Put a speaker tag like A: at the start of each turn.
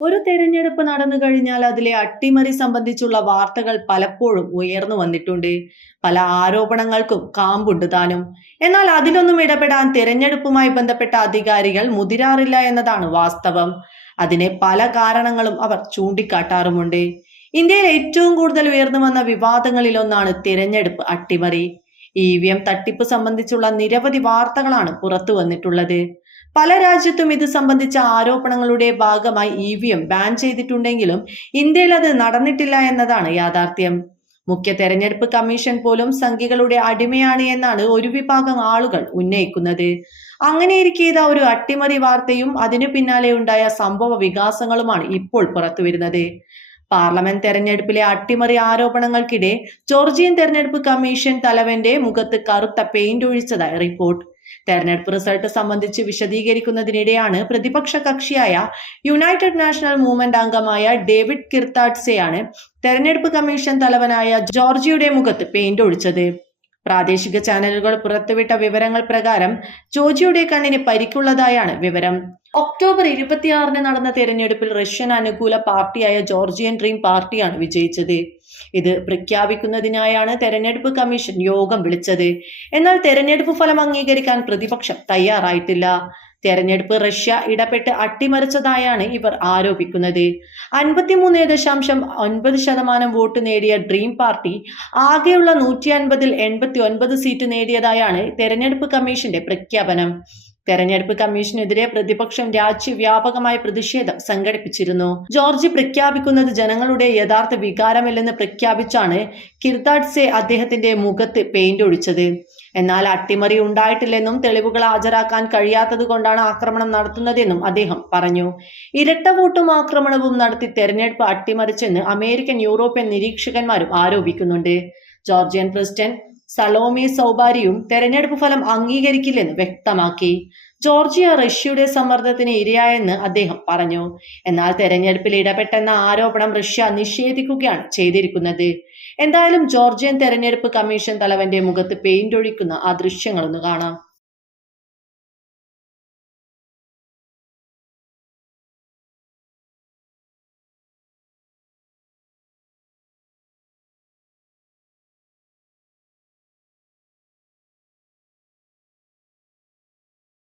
A: ഒരു തെരഞ്ഞെടുപ്പ് നടന്നു കഴിഞ്ഞാൽ അതിലെ അട്ടിമറി സംബന്ധിച്ചുള്ള വാർത്തകൾ പലപ്പോഴും ഉയർന്നു വന്നിട്ടുണ്ട്. പല ആരോപണങ്ങൾക്കും കാമ്പുണ്ട് താനും. എന്നാൽ അതിലൊന്നും ഇടപെടാൻ തെരഞ്ഞെടുപ്പുമായി ബന്ധപ്പെട്ട അധികാരികൾ മുതിരാറില്ല എന്നതാണ് വാസ്തവം. അതിനെ പല കാരണങ്ങളും അവർ ചൂണ്ടിക്കാട്ടാറുമുണ്ട്. ഇന്ത്യയിൽ ഏറ്റവും കൂടുതൽ ഉയർന്നു വന്ന വിവാദങ്ങളിലൊന്നാണ് തിരഞ്ഞെടുപ്പ് അട്ടിമറി. ഇ വി എം തട്ടിപ്പ് സംബന്ധിച്ചുള്ള നിരവധി വാർത്തകളാണ് പുറത്തു വന്നിട്ടുള്ളത്. പല രാജ്യത്തും ഇത് സംബന്ധിച്ച ആരോപണങ്ങളുടെ ഭാഗമായി ഇ വി എം ബാൻ ചെയ്തിട്ടുണ്ടെങ്കിലും ഇന്ത്യയിൽ അത് നടന്നിട്ടില്ല എന്നതാണ് യാഥാർത്ഥ്യം. മുഖ്യ തെരഞ്ഞെടുപ്പ് കമ്മീഷൻ പോലും സംഖ്യകളുടെ അടിമയാണ് എന്നാണ് ഒരു വിഭാഗം ആളുകൾ ഉന്നയിക്കുന്നത്. അങ്ങനെയിരിക്കെ ഇതാ ഒരു അട്ടിമറി വാർത്തയും അതിനു പിന്നാലെ ഉണ്ടായ സംഭവ വികാസങ്ങളുമാണ് ഇപ്പോൾ പുറത്തുവരുന്നത്. പാർലമെന്റ് തെരഞ്ഞെടുപ്പിലെ അട്ടിമറി ആരോപണങ്ങൾക്കിടെ ജോർജിയൻ തെരഞ്ഞെടുപ്പ് കമ്മീഷൻ തലവന്റെ മുഖത്ത് കറുത്ത പെയിന്റ് ഒഴിച്ചതായി റിപ്പോർട്ട്. തെരഞ്ഞെടുപ്പ് റിസൾട്ട് സംബന്ധിച്ച് വിശദീകരിക്കുന്നതിനിടെയാണ് പ്രതിപക്ഷ കക്ഷിയായ യുണൈറ്റഡ് നാഷണൽ മൂവ്മെന്റ് അംഗമായ ഡേവിഡ് കിർത്താഡ്സെയാണ് തെരഞ്ഞെടുപ്പ് കമ്മീഷൻ തലവനായ ജോർജിയുടെ മുഖത്ത് പെയിന്റ് ഒഴിച്ചത്. പ്രാദേശിക ചാനലുകൾ പുറത്തുവിട്ട വിവരങ്ങൾ പ്രകാരം ജോജിയുടെ കണ്ണിന് പരിക്കുള്ളതായാണ് വിവരം. ഒക്ടോബർ ഇരുപത്തിയാറിന് നടന്ന തെരഞ്ഞെടുപ്പിൽ റഷ്യൻ അനുകൂല പാർട്ടിയായ ജോർജിയൻ ഡ്രീം പാർട്ടിയാണ് വിജയിച്ചത്. ഇത് പ്രഖ്യാപിക്കുന്നതിനായാണ് തെരഞ്ഞെടുപ്പ് കമ്മീഷൻ യോഗം വിളിച്ചത്. എന്നാൽ തെരഞ്ഞെടുപ്പ് ഫലം അംഗീകരിക്കാൻ പ്രതിപക്ഷം തയ്യാറായിട്ടില്ല. തെരഞ്ഞെടുപ്പ് റഷ്യ ഇടപെട്ട് അട്ടിമറിച്ചതായാണ് ഇവർ ആരോപിക്കുന്നത്. അൻപത്തിമൂന്ന് ദശാംശം ഒൻപത് ശതമാനം വോട്ട് നേടിയ ഡ്രീം പാർട്ടി ആകെയുള്ള നൂറ്റി അൻപതിൽ എൺപത്തി ഒൻപത് സീറ്റ് നേടിയതായാണ് തെരഞ്ഞെടുപ്പ് കമ്മീഷന്റെ പ്രഖ്യാപനം. തെരഞ്ഞെടുപ്പ് കമ്മീഷനെതിരെ പ്രതിപക്ഷം രാജ്യവ്യാപകമായ പ്രതിഷേധം സംഘടിപ്പിച്ചിരുന്നു. ജോർജ് പ്രഖ്യാപിക്കുന്നത് ജനങ്ങളുടെ യഥാർത്ഥ വികാരമില്ലെന്ന് പ്രഖ്യാപിച്ചാണ് കിർദാഡ്സെ അദ്ദേഹത്തിന്റെ മുഖത്ത് പെയിന്റ് ഒഴിച്ചത്. എന്നാൽ അട്ടിമറി ഉണ്ടായിട്ടില്ലെന്നും തെളിവുകൾ ഹാജരാക്കാൻ കഴിയാത്തത് കൊണ്ടാണ് ആക്രമണം നടത്തുന്നതെന്നും അദ്ദേഹം പറഞ്ഞു. ഇരട്ട വോട്ടും ആക്രമണവും നടത്തി തെരഞ്ഞെടുപ്പ് അട്ടിമറിച്ചെന്ന് അമേരിക്കൻ യൂറോപ്യൻ നിരീക്ഷകന്മാരും ആരോപിക്കുന്നുണ്ട്. ജോർജിയൻ പ്രസിഡന്റ് സലോമി സൗബാരിയും തെരഞ്ഞെടുപ്പ് ഫലം അംഗീകരിക്കില്ലെന്ന് വ്യക്തമാക്കി. ജോർജിയ റഷ്യയുടെ സമ്മർദ്ദത്തിന് ഇരയായെന്ന് അദ്ദേഹം പറഞ്ഞു. എന്നാൽ തെരഞ്ഞെടുപ്പിൽ ഇടപെട്ടെന്ന ആരോപണം റഷ്യ നിഷേധിക്കുകയാണ് ചെയ്തിരിക്കുന്നത്. എന്തായാലും ജോർജിയൻ തെരഞ്ഞെടുപ്പ് കമ്മീഷൻ തലവന്റെ മുഖത്ത് പെയിന്റ് ഒഴിക്കുന്ന ആ ദൃശ്യങ്ങളൊന്ന് കാണാം.